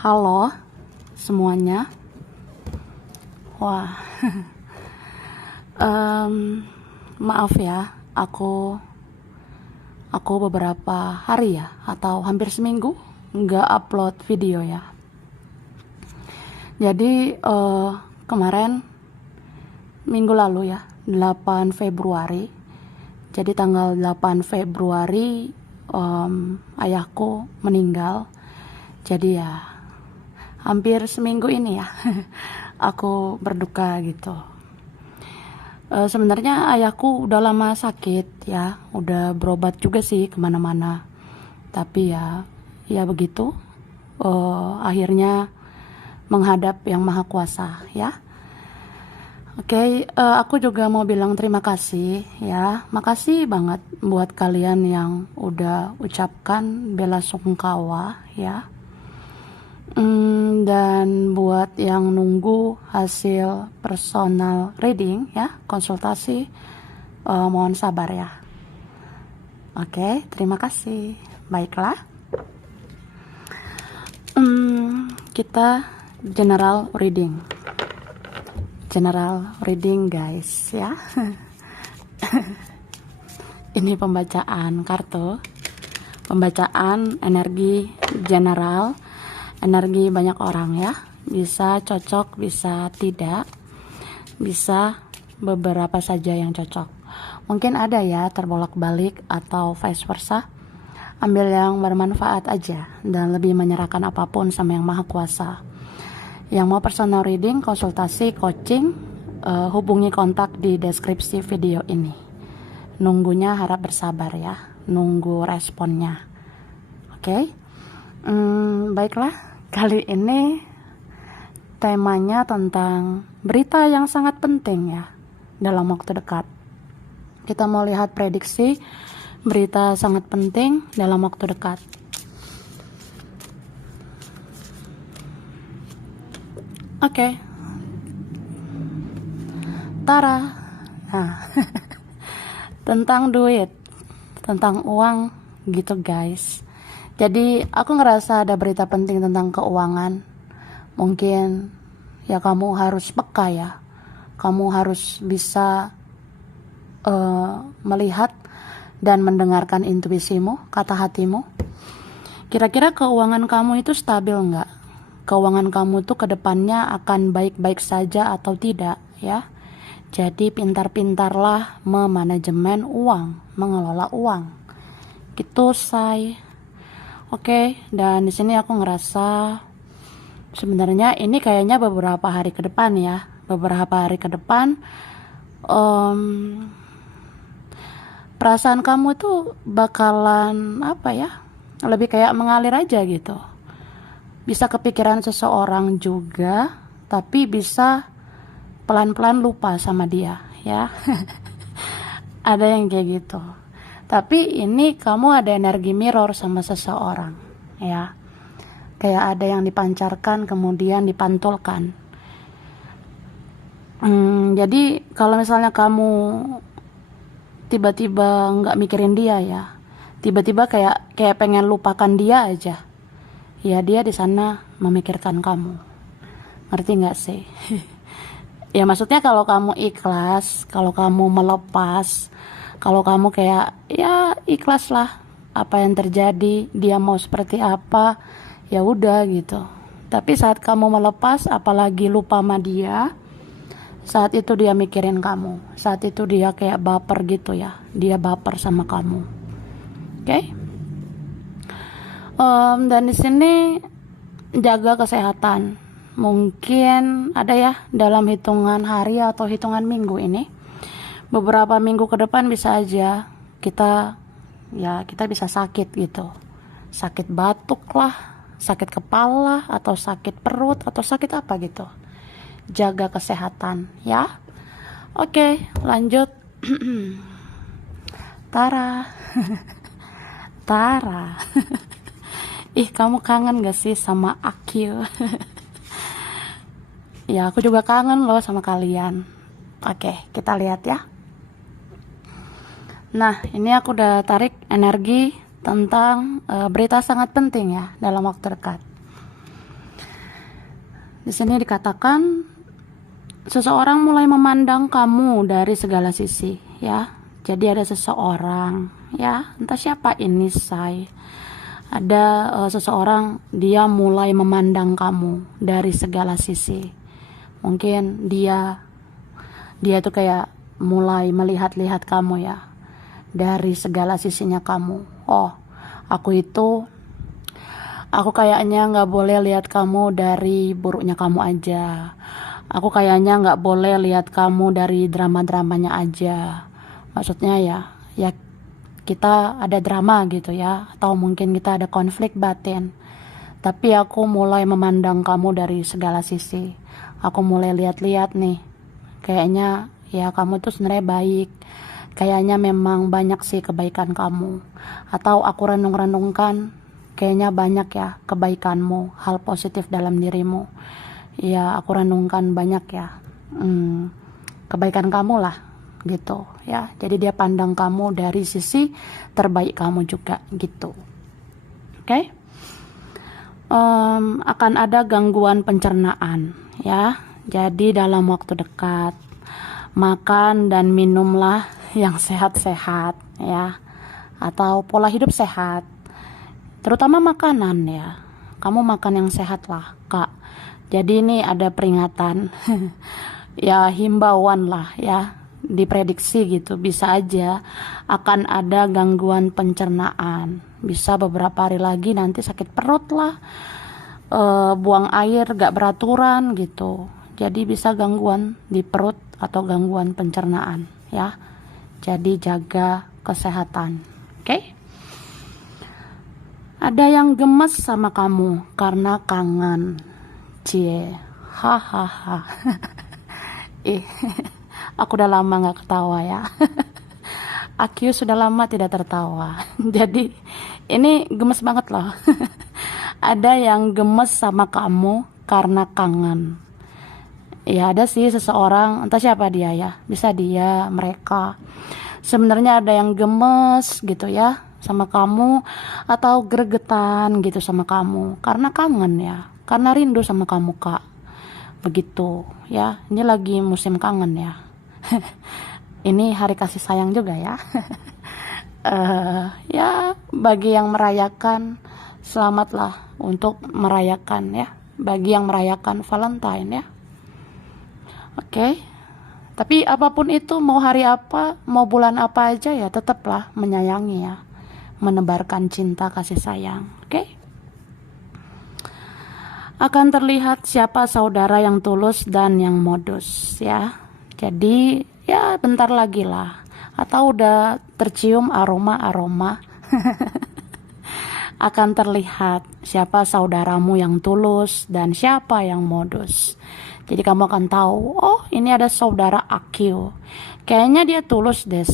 Halo semuanya. Wah, maaf ya, aku beberapa hari ya, atau hampir seminggu nggak upload video ya. Jadi kemarin minggu lalu ya, 8 Februari. Jadi tanggal 8 Februari ayahku meninggal. Jadi ya hampir seminggu ini ya aku berduka gitu. Sebenarnya ayahku udah lama sakit ya, udah berobat juga sih kemana-mana, tapi ya begitu. Akhirnya menghadap yang maha kuasa ya. Oke, aku juga mau bilang terima kasih ya, makasih banget buat kalian yang udah ucapkan bela sungkawa ya. Dan buat yang nunggu hasil personal reading ya, konsultasi, mohon sabar ya. Oke, terima kasih. Baiklah, kita general reading guys ya. Ini pembacaan kartu, pembacaan energi general, energi banyak orang ya, bisa cocok, bisa tidak, bisa beberapa saja yang cocok. Mungkin ada ya terbolak-balik atau vice versa. Ambil yang bermanfaat aja dan lebih menyerahkan apapun sama yang maha kuasa. Yang mau personal reading, konsultasi, coaching, hubungi kontak di deskripsi video ini. Nunggunya harap bersabar ya, nunggu responnya. Oke? Baiklah. Kali ini temanya tentang berita yang sangat penting ya dalam waktu dekat. Kita mau lihat prediksi berita sangat penting dalam waktu dekat. Oke. Tara. Nah, tentang duit, tentang uang gitu guys. Jadi aku ngerasa ada berita penting tentang keuangan. Mungkin ya kamu harus peka ya. Kamu harus bisa melihat dan mendengarkan intuisimu, kata hatimu. Kira-kira keuangan kamu itu stabil nggak? Keuangan kamu tuh kedepannya akan baik-baik saja atau tidak ya? Jadi pintar-pintarlah memanajemen uang, mengelola uang. Gitu say. Oke, dan di sini aku ngerasa sebenarnya ini kayaknya beberapa hari ke depan ya, beberapa hari ke depan perasaan kamu tuh bakalan apa ya, lebih kayak mengalir aja gitu. Bisa kepikiran seseorang juga, tapi bisa pelan-pelan lupa sama dia ya. Ada yang kayak gitu. Tapi ini kamu ada energi mirror sama seseorang ya. Kayak ada yang dipancarkan kemudian dipantulkan. Jadi kalau misalnya kamu tiba-tiba nggak mikirin dia ya, tiba-tiba kayak pengen lupakan dia aja. Ya dia di sana memikirkan kamu. Ngerti nggak sih? Ya maksudnya kalau kamu ikhlas, kalau kamu melepas, kalau kamu kayak ya ikhlas lah apa yang terjadi, dia mau seperti apa, ya udah gitu. Tapi saat kamu melepas, apalagi lupa sama dia, saat itu dia mikirin kamu, saat itu dia kayak baper gitu ya, dia baper sama kamu. Oke? Dan di sini jaga kesehatan. Mungkin ada ya dalam hitungan hari atau hitungan minggu ini. Beberapa minggu ke depan bisa aja kita bisa sakit gitu. Sakit batuk lah, sakit kepala, atau sakit perut, atau sakit apa gitu. Jaga kesehatan ya. Oke, lanjut. Tara. Tara. Ih, kamu kangen gak sih sama Akil? Ya, aku juga kangen loh sama kalian. Oke, kita lihat ya. Nah, ini aku udah tarik energi tentang berita sangat penting ya dalam waktu dekat. Di sini dikatakan seseorang mulai memandang kamu dari segala sisi, ya. Jadi ada seseorang, ya, entah siapa ini, ada seseorang, dia mulai memandang kamu dari segala sisi. Mungkin dia tuh kayak mulai melihat-lihat kamu, ya, dari segala sisinya kamu. Oh, aku kayaknya nggak boleh lihat kamu dari buruknya kamu aja. Aku kayaknya nggak boleh lihat kamu dari drama-dramanya aja. Maksudnya ya kita ada drama gitu, ya, atau mungkin kita ada konflik batin. Tapi aku mulai memandang kamu dari segala sisi. Aku mulai lihat-lihat nih, kayaknya ya kamu tuh sebenarnya baik. Kayaknya memang banyak sih kebaikan kamu. Atau aku renung-renungkan, kayaknya banyak ya kebaikanmu, hal positif dalam dirimu. Ya, aku renungkan banyak ya kebaikan kamu lah, gitu ya. Jadi dia pandang kamu dari sisi terbaik kamu juga, gitu. Oke. Akan ada gangguan pencernaan, ya. Jadi dalam waktu dekat, makan dan minumlah yang sehat-sehat, ya, atau pola hidup sehat, terutama makanan, ya. Kamu makan yang sehat lah, Kak. Jadi ini ada peringatan ya, himbauan lah, ya, diprediksi gitu, bisa aja akan ada gangguan pencernaan. Bisa beberapa hari lagi nanti sakit perut lah, buang air gak beraturan gitu. Jadi bisa gangguan di perut atau gangguan pencernaan, ya. Jadi jaga kesehatan, oke? Ada yang gemes sama kamu karena kangen. Cie, hahaha. Aku udah lama gak ketawa, ya. Aku sudah lama tidak tertawa. Jadi ini gemes banget loh. Ada yang gemes sama kamu karena kangen. Ya, ada sih seseorang, entah siapa dia, ya. Bisa dia, mereka. Sebenarnya ada yang gemes gitu, ya, sama kamu, atau gregetan gitu sama kamu karena kangen, ya. Karena rindu sama kamu, Kak. Begitu, ya. Ini lagi musim kangen, ya. Ini hari kasih sayang juga, ya. Ya, bagi yang merayakan, selamatlah untuk merayakan, ya. Bagi yang merayakan Valentine, ya. Oke. Tapi apapun itu, mau hari apa, mau bulan apa aja, ya, tetaplah menyayangi, ya. Menebarkan cinta kasih sayang, oke? Akan terlihat siapa saudara yang tulus dan yang modus, ya. Jadi ya bentar lagi lah, atau udah tercium aroma-aroma akan terlihat siapa saudaramu yang tulus dan siapa yang modus. Jadi kamu akan tahu, oh ini ada saudara Akil, kayaknya dia tulus deh,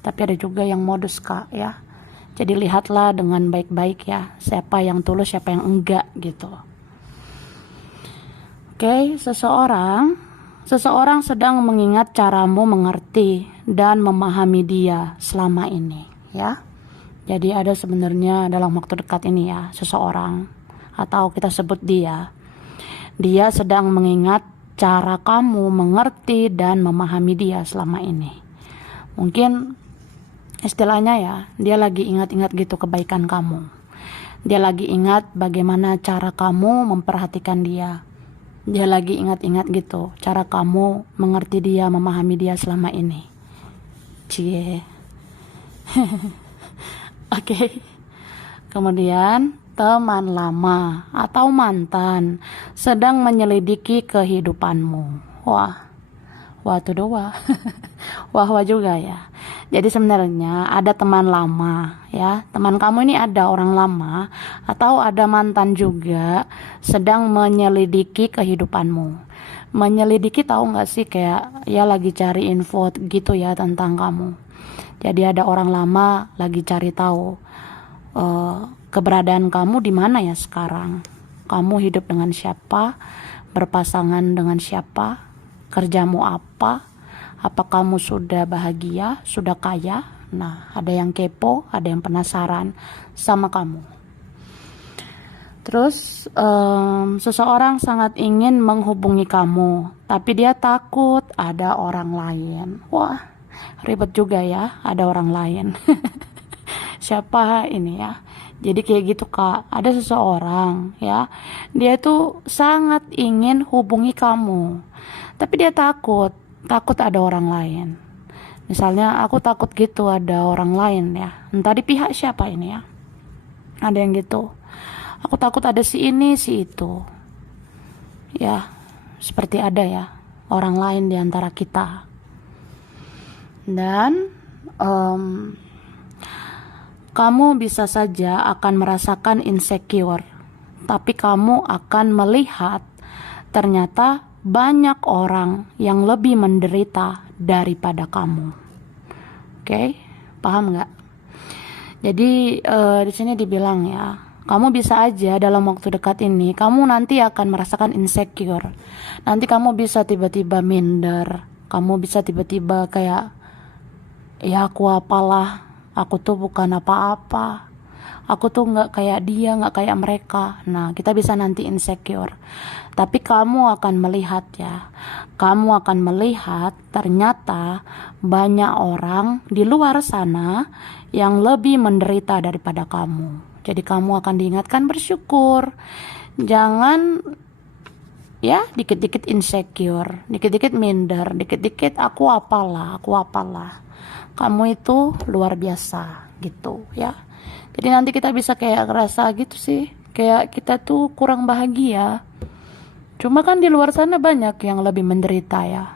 tapi ada juga yang modus, Kak, ya. Jadi lihatlah dengan baik-baik, ya, siapa yang tulus siapa yang enggak gitu. Oke, seseorang sedang mengingat caramu mengerti dan memahami dia selama ini, ya. Jadi ada sebenarnya dalam waktu dekat ini, ya, seseorang, atau kita sebut dia sedang mengingat cara kamu mengerti dan memahami dia selama ini. Mungkin istilahnya, ya, dia lagi ingat-ingat gitu kebaikan kamu. Dia lagi ingat bagaimana cara kamu memperhatikan dia. Dia lagi ingat-ingat gitu cara kamu mengerti dia, memahami dia selama ini. Cie. Oke. Kemudian teman lama atau mantan sedang menyelidiki kehidupanmu. Wah tuh doa. Wah juga, ya. Jadi sebenarnya ada teman lama, ya. Teman kamu ini ada orang lama atau ada mantan juga sedang menyelidiki kehidupanmu. Menyelidiki, tahu nggak sih, kayak ya lagi cari info gitu, ya, tentang kamu. Jadi ada orang lama lagi cari tahu keberadaan kamu di mana, ya, sekarang. Kamu hidup dengan siapa, berpasangan dengan siapa, kerjamu apa kamu sudah bahagia, sudah kaya. Nah, ada yang kepo, ada yang penasaran sama kamu. Terus seseorang sangat ingin menghubungi kamu, tapi dia takut ada orang lain. Wah, ribet juga ya, ada orang lain. Siapa ini ya? Jadi kayak gitu Kak, ada seseorang ya, dia tuh sangat ingin hubungi kamu, tapi dia takut ada orang lain. Misalnya aku takut gitu ada orang lain ya, entah di pihak siapa ini ya, ada yang gitu. Aku takut ada si ini si itu ya, seperti ada ya orang lain di antara kita. Dan kamu bisa saja akan merasakan insecure, tapi kamu akan melihat ternyata banyak orang yang lebih menderita daripada kamu. Oke, paham nggak? Jadi di sini dibilang ya, kamu bisa aja dalam waktu dekat ini, kamu nanti akan merasakan insecure. Nanti kamu bisa tiba-tiba minder, kamu bisa tiba-tiba kayak, ya aku apalah, aku tuh bukan apa-apa, aku tuh nggak kayak dia, nggak kayak mereka. Nah, kita bisa nanti insecure. Tapi kamu akan melihat ya, kamu akan melihat ternyata banyak orang di luar sana yang lebih menderita daripada kamu. Jadi kamu akan diingatkan bersyukur. Jangan ya dikit-dikit insecure, dikit-dikit minder, dikit-dikit aku apalah. Kamu itu luar biasa gitu ya. Jadi nanti kita bisa kayak ngerasa gitu sih, kayak kita tuh kurang bahagia. Cuma kan di luar sana banyak yang lebih menderita ya.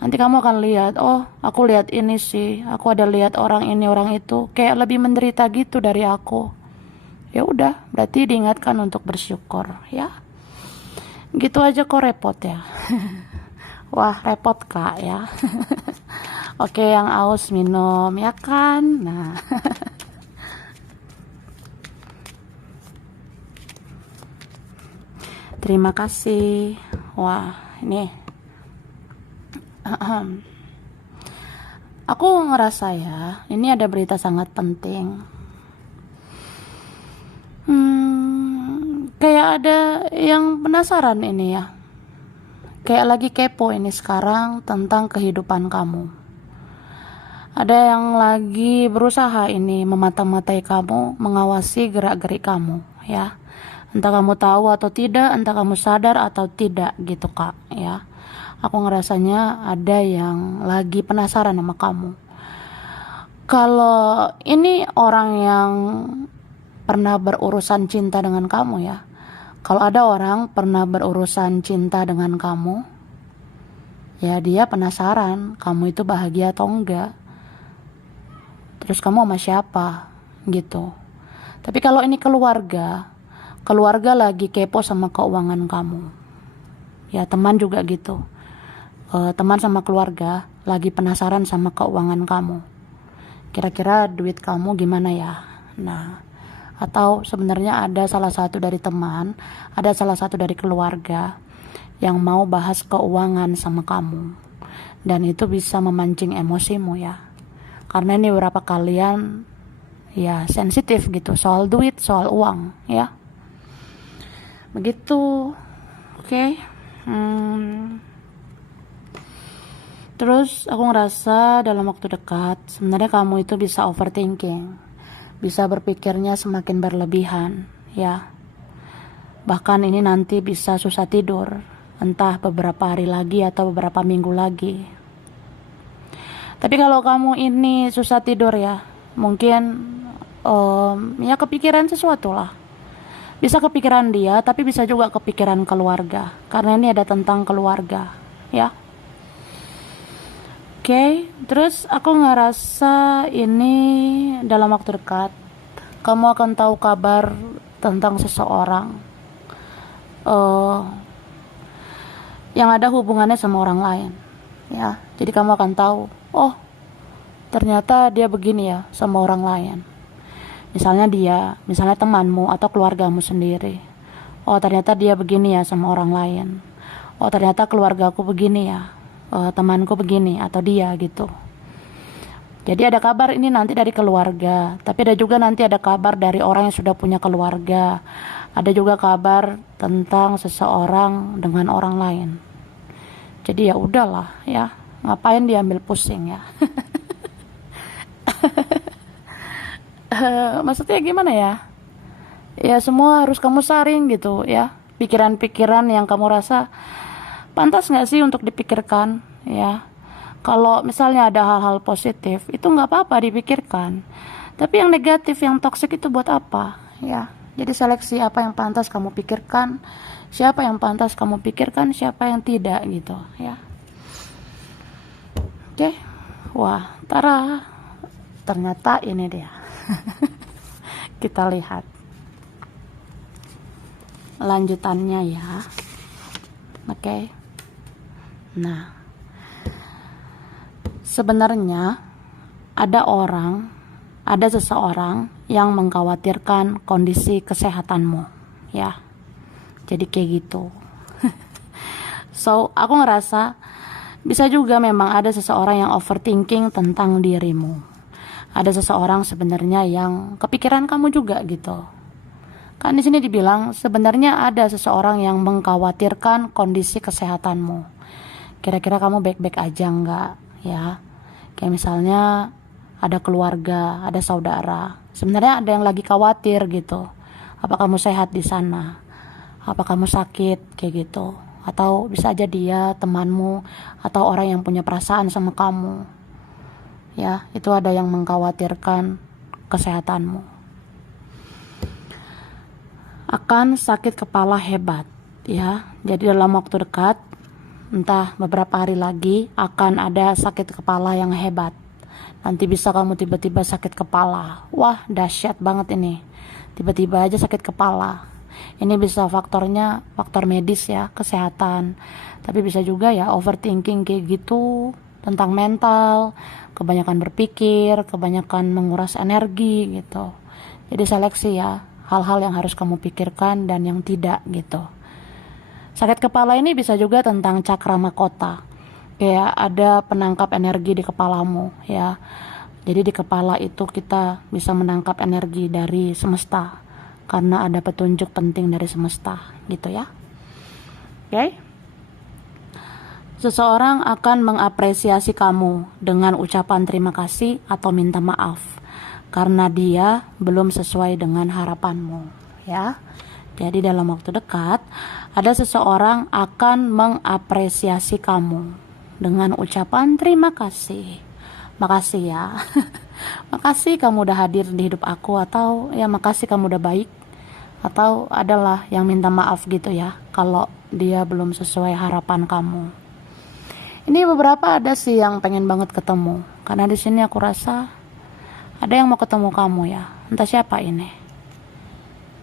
Nanti kamu akan lihat, oh aku lihat ini sih, aku ada lihat orang ini orang itu kayak lebih menderita gitu dari aku. Ya udah, berarti diingatkan untuk bersyukur ya. Gitu aja kok repot ya. Wah repot Kak ya. Oke, yang aus minum ya kan. Nah. Terima kasih. Wah ini aku ngerasa ya, ini ada berita sangat penting. Kayak ada yang penasaran ini ya, kayak lagi kepo ini sekarang tentang kehidupan kamu. Ada yang lagi berusaha ini memata-matai kamu, mengawasi gerak-gerik kamu ya. Entah kamu tahu atau tidak, entah kamu sadar atau tidak gitu Kak ya. Aku ngerasanya ada yang lagi penasaran sama kamu. Kalau ini orang yang pernah berurusan cinta dengan kamu ya. Kalau ada orang pernah berurusan cinta dengan kamu, ya dia penasaran kamu itu bahagia atau enggak. Terus kamu sama siapa gitu. Tapi kalau ini keluarga lagi kepo sama keuangan kamu. Ya teman juga gitu. Teman sama keluarga lagi penasaran sama keuangan kamu. Kira-kira duit kamu gimana ya? Nah, atau sebenarnya ada salah satu dari teman, ada salah satu dari keluarga yang mau bahas keuangan sama kamu. Dan itu bisa memancing emosimu ya. Karena ini beberapa kalian ya sensitif gitu soal duit, soal uang ya. Begitu. Oke. Terus aku ngerasa dalam waktu dekat sebenarnya kamu itu bisa overthinking, bisa berpikirnya semakin berlebihan ya. Bahkan ini nanti bisa susah tidur, entah beberapa hari lagi atau beberapa minggu lagi. Tapi kalau kamu ini susah tidur ya, mungkin ya kepikiran sesuatu lah. Bisa kepikiran dia, tapi bisa juga kepikiran keluarga. Karena ini ada tentang keluarga, ya. Oke, terus aku ngerasa ini dalam waktu dekat, kamu akan tahu kabar tentang seseorang yang ada hubungannya sama orang lain, ya. Jadi kamu akan tahu, oh ternyata dia begini ya sama orang lain. Misalnya temanmu atau keluargamu sendiri. Oh ternyata dia begini ya sama orang lain. Oh ternyata keluargaku begini ya, temanku begini atau dia gitu. Jadi ada kabar ini nanti dari keluarga, tapi ada juga nanti ada kabar dari orang yang sudah punya keluarga. Ada juga kabar tentang seseorang dengan orang lain. Jadi ya udahlah ya, ngapain diambil pusing ya. Maksudnya gimana ya? Ya semua harus kamu saring gitu ya. Pikiran-pikiran yang kamu rasa pantas nggak sih untuk dipikirkan ya. Kalau misalnya ada hal-hal positif itu nggak apa-apa dipikirkan. Tapi yang negatif, yang toksik itu buat apa ya? Jadi seleksi apa yang pantas kamu pikirkan, siapa yang pantas kamu pikirkan, siapa yang tidak gitu ya. Oke, wah, ternyata ini dia. Kita lihat lanjutannya ya. Oke. Nah, sebenarnya ada seseorang yang mengkhawatirkan kondisi kesehatanmu ya. Jadi kayak gitu. So, aku ngerasa bisa juga memang ada seseorang yang overthinking tentang dirimu. Ada seseorang sebenarnya yang kepikiran kamu juga gitu. Kan di sini dibilang sebenarnya ada seseorang yang mengkhawatirkan kondisi kesehatanmu. Kira-kira kamu baik-baik aja nggak ya? Kayak misalnya ada keluarga, ada saudara. Sebenarnya ada yang lagi khawatir gitu. Apa kamu sehat di sana? Apa kamu sakit kayak gitu? Atau bisa aja dia temanmu atau orang yang punya perasaan sama kamu. Ya, itu ada yang mengkhawatirkan kesehatanmu. Akan sakit kepala hebat ya. Jadi dalam waktu dekat, entah beberapa hari lagi, akan ada sakit kepala yang hebat. Nanti bisa kamu tiba-tiba sakit kepala. Wah, dahsyat banget ini. Tiba-tiba aja sakit kepala. Ini bisa faktornya faktor medis ya, kesehatan. Tapi bisa juga ya overthinking kayak gitu, tentang mental, kebanyakan berpikir, kebanyakan menguras energi gitu. Jadi seleksi ya, hal-hal yang harus kamu pikirkan dan yang tidak gitu. Sakit kepala ini bisa juga tentang cakra mahkota. Kayak ada penangkap energi di kepalamu ya. Jadi di kepala itu kita bisa menangkap energi dari semesta karena ada petunjuk penting dari semesta gitu ya. Oke. Seseorang akan mengapresiasi kamu dengan ucapan terima kasih atau minta maaf karena dia belum sesuai dengan harapanmu ya. Jadi dalam waktu dekat ada seseorang akan mengapresiasi kamu dengan ucapan terima kasih. Makasih ya. Makasih kamu udah hadir di hidup aku, atau ya makasih kamu udah baik, atau adalah yang minta maaf gitu ya kalau dia belum sesuai harapan kamu. Ini beberapa ada sih yang pengen banget ketemu karena di sini aku rasa ada yang mau ketemu kamu ya. Entah siapa ini.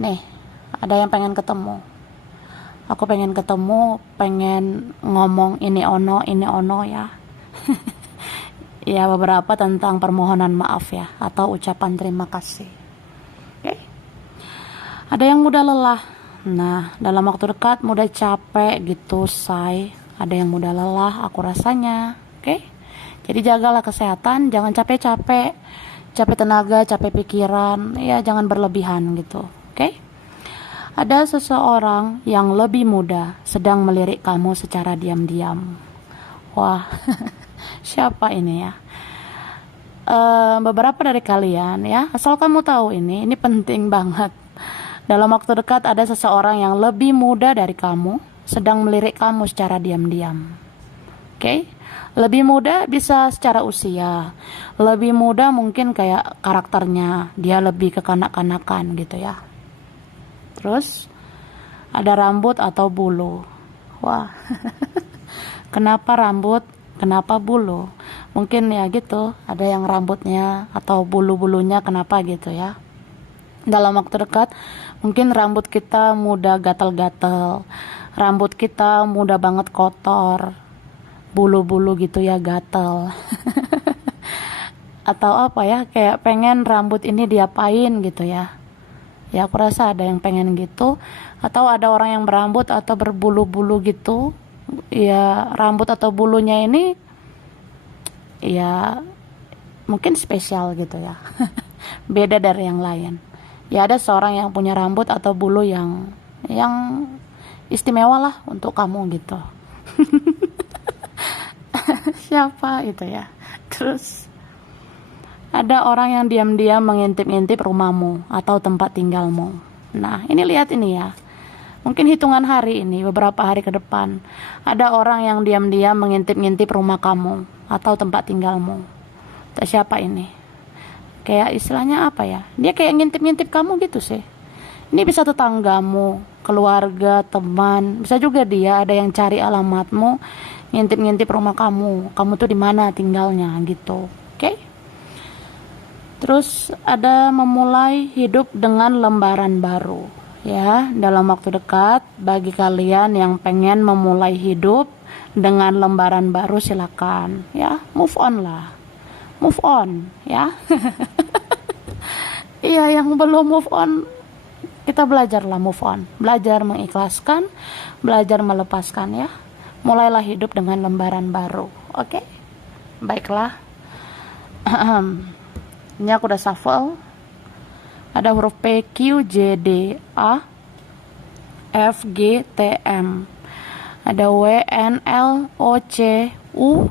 Nih, ada yang pengen ketemu. Aku pengen ketemu, pengen ngomong ini ono ya. Ya beberapa tentang permohonan maaf ya, atau ucapan terima kasih. Oke. Ada yang mudah lelah. Nah, dalam waktu dekat mudah capek gitu, say. Ada yang mudah lelah, aku rasanya. Oke. Jadi jagalah kesehatan, jangan capek-capek. Capek tenaga, capek pikiran, ya jangan berlebihan gitu, oke? Ada seseorang yang lebih muda sedang melirik kamu secara diam-diam. Wah, siapa ini ya? Beberapa dari kalian ya, asal kamu tahu ini penting banget. Dalam waktu dekat ada seseorang yang lebih muda dari kamu sedang melirik kamu secara diam-diam, oke? Lebih muda bisa secara usia, lebih muda mungkin kayak karakternya, dia lebih kekanak-kanakan gitu ya. Terus ada rambut atau bulu. Wah, kenapa rambut, kenapa bulu? Mungkin ya gitu, ada yang rambutnya atau bulu-bulunya kenapa gitu ya. Dalam waktu dekat mungkin rambut kita mudah gatal-gatal, rambut kita mudah banget kotor, bulu-bulu gitu ya, gatal. Atau apa ya, kayak pengen rambut ini diapain gitu ya. Ya aku rasa ada yang pengen gitu. Atau ada orang yang berambut atau berbulu-bulu gitu. Ya rambut atau bulunya ini ya mungkin spesial gitu ya. Beda dari yang lain. Ya ada seorang yang punya rambut atau bulu yang istimewa lah untuk kamu gitu. Siapa itu ya? Terus ada orang yang diam-diam mengintip-intip rumahmu atau tempat tinggalmu. Nah, ini lihat ini ya. Mungkin hitungan hari ini, beberapa hari ke depan, ada orang yang diam-diam mengintip-ngintip rumah kamu atau tempat tinggalmu. Tak siapa ini? Kayak istilahnya apa ya? Dia kayak ngintip-ngintip kamu gitu sih. Ini bisa tetanggamu, keluarga, teman, bisa juga dia ada yang cari alamatmu, ngintip-ngintip rumah kamu. Kamu tuh di mana tinggalnya gitu. Oke? Terus ada memulai hidup dengan lembaran baru. Ya, dalam waktu dekat bagi kalian yang pengen memulai hidup dengan lembaran baru silakan ya, move on lah. Move on ya. Iya, yang belum move on kita belajarlah move on, belajar mengikhlaskan, belajar melepaskan ya. Mulailah hidup dengan lembaran baru. Oke? Baiklah. Ini aku udah shuffle. Ada huruf P, Q, J, D, A, F, G, T, M. Ada W, N, L, O, C, U,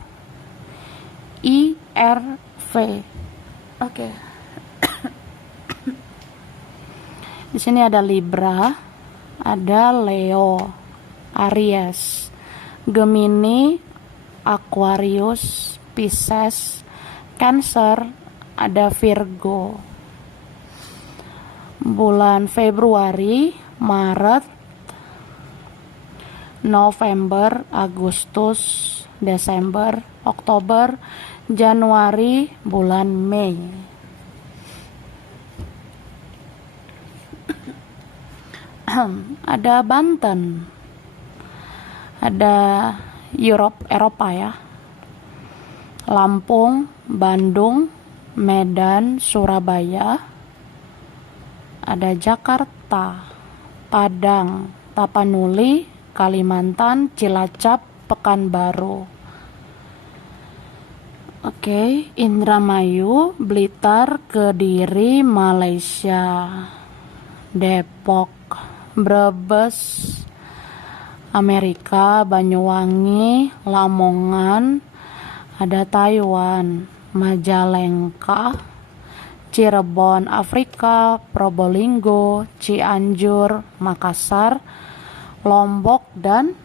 I, R, V. Oke. Di sini ada Libra, ada Leo, Aries, Gemini, Aquarius, Pisces, Cancer, ada Virgo. Bulan Februari, Maret, November, Agustus, Desember, Oktober, Januari, bulan Mei. Ada Banten, ada Eropa ya, Lampung, Bandung, Medan, Surabaya, ada Jakarta, Padang, Tapanuli, Kalimantan, Cilacap, Pekanbaru. Oke, Indramayu, Blitar, Kediri, Malaysia, Depok, Brebes, Amerika, Banyuwangi, Lamongan, ada Taiwan, Majalengka, Cirebon, Afrika, Probolinggo, Cianjur, Makassar, Lombok, dan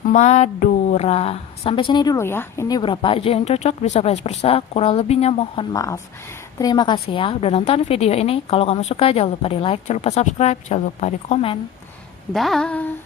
Madura. Sampai sini dulu ya. Ini berapa aja yang cocok, bisa vice versa. Kurang lebihnya mohon maaf. Terima kasih ya udah nonton video ini. Kalau kamu suka jangan lupa di like, jangan lupa subscribe, jangan lupa di komen. Dah.